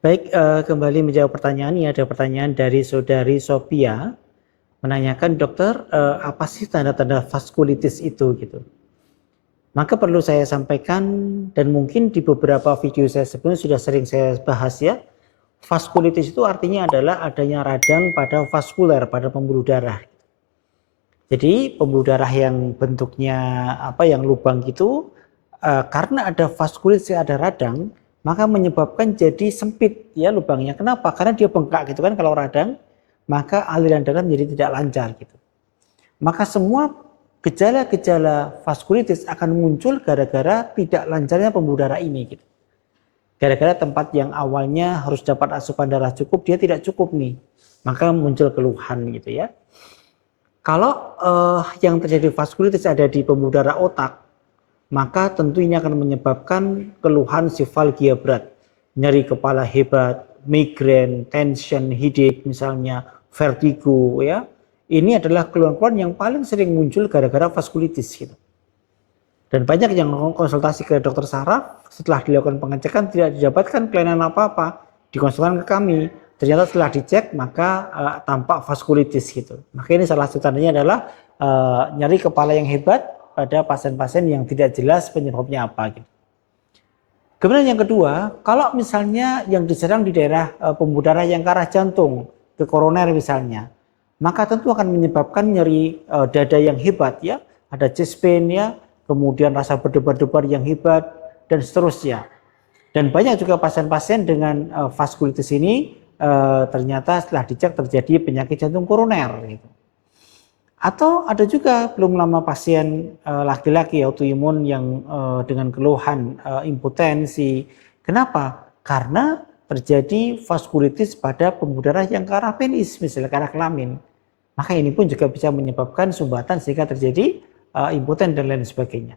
Baik, kembali menjawab pertanyaan ini ada pertanyaan dari saudari Sophia menanyakan, "Dokter, apa sih tanda-tanda vaskulitis itu?" gitu. Maka perlu saya sampaikan dan mungkin di beberapa video saya sebelumnya sudah sering saya bahas ya. Vaskulitis itu artinya adalah adanya radang pada vaskuler, pada pembuluh darah. Jadi pembuluh darah yang bentuknya yang lubang gitu, karena ada vaskulitis, ada radang, maka menyebabkan jadi sempit ya lubangnya. Kenapa? Karena dia bengkak gitu kan kalau radang, maka aliran darah menjadi tidak lancar gitu. Maka semua gejala-gejala vaskulitis akan muncul gara-gara tidak lancarnya pembuluh darah ini gitu. Gara-gara tempat yang awalnya harus dapat asupan darah cukup, dia tidak cukup nih. Maka muncul keluhan gitu ya. Kalau yang terjadi vaskulitis ada di pembuluh darah otak, maka tentu ini akan menyebabkan keluhan sifalgia berat, nyeri kepala hebat, migrain, tension, headache misalnya, vertigo ya. Ini adalah keluhan-keluhan yang paling sering muncul gara-gara vaskulitis gitu. Dan banyak yang konsultasi ke dokter saraf, setelah dilakukan pengecekan tidak didapatkan kelainan apa-apa, dikonsultasikan ke kami. Ternyata setelah dicek maka tampak vaskulitis gitu. Maka ini salah satu tandanya adalah nyeri kepala yang hebat pada pasien-pasien yang tidak jelas penyebabnya apa gitu. Kemudian yang kedua, kalau misalnya yang diserang di daerah pembuluh darah yang ke arah jantung, ke koroner misalnya, maka tentu akan menyebabkan nyeri dada yang hebat ya, ada chest pain ya, kemudian rasa berdebar-debar yang hebat dan seterusnya. Dan banyak juga pasien-pasien dengan vaskulitis ini ternyata setelah dicek terjadi penyakit jantung koroner gitu. Atau ada juga belum lama pasien laki-laki autoimun yang dengan keluhan impotensi. Kenapa? Karena terjadi vaskulitis pada pembuluh darah yang ke arah penis, misalnya ke arah kelamin. Maka ini pun juga bisa menyebabkan sumbatan sehingga terjadi impoten dan lain sebagainya.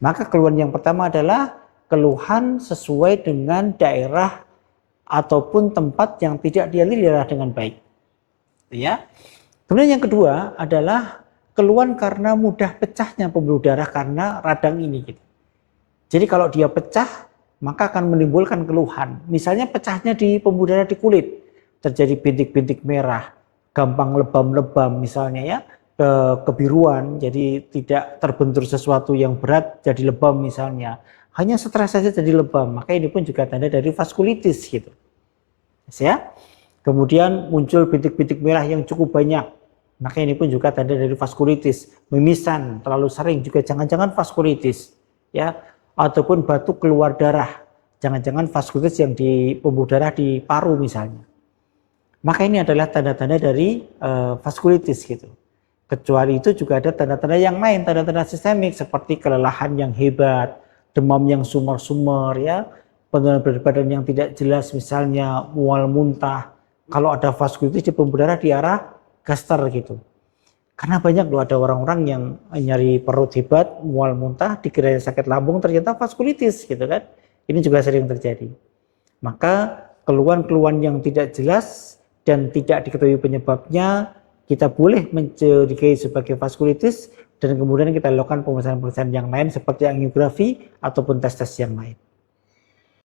Maka keluhan yang pertama adalah keluhan sesuai dengan daerah ataupun tempat yang tidak dialiri darah dengan baik. Ya. Kemudian yang kedua adalah keluhan karena mudah pecahnya pembuluh darah karena radang ini gitu. Jadi kalau dia pecah maka akan menimbulkan keluhan. Misalnya pecahnya di pembuluh darah di kulit, terjadi bintik-bintik merah, gampang lebam-lebam misalnya ya, kebiruan, jadi tidak terbentur sesuatu yang berat jadi lebam misalnya. Hanya stres saja jadi lebam, maka ini pun juga tanda dari vaskulitis gitu. Ya. Kemudian muncul bintik-bintik merah yang cukup banyak, maka ini pun juga tanda dari vaskulitis. Mimisan terlalu sering juga jangan-jangan vaskulitis, ya. Ataupun batuk keluar darah, jangan-jangan vaskulitis yang di pembuluh darah di paru misalnya. Maka ini adalah tanda-tanda dari vaskulitis gitu. Kecuali itu juga ada tanda-tanda yang lain, tanda-tanda sistemik seperti kelelahan yang hebat, demam yang sumar-sumar ya, penurunan berat badan yang tidak jelas misalnya mual muntah. Kalau ada vaskulitis di pembuluh darah di arah gaster gitu. Karena banyak loh ada orang-orang yang nyari perut hebat, mual muntah, dikira sakit lambung ternyata vaskulitis gitu kan. Ini juga sering terjadi. Maka keluhan-keluhan yang tidak jelas dan tidak diketahui penyebabnya kita boleh mencurigai sebagai vaskulitis dan kemudian kita lakukan pemeriksaan-pemeriksaan yang lain seperti angiografi ataupun tes-tes yang lain.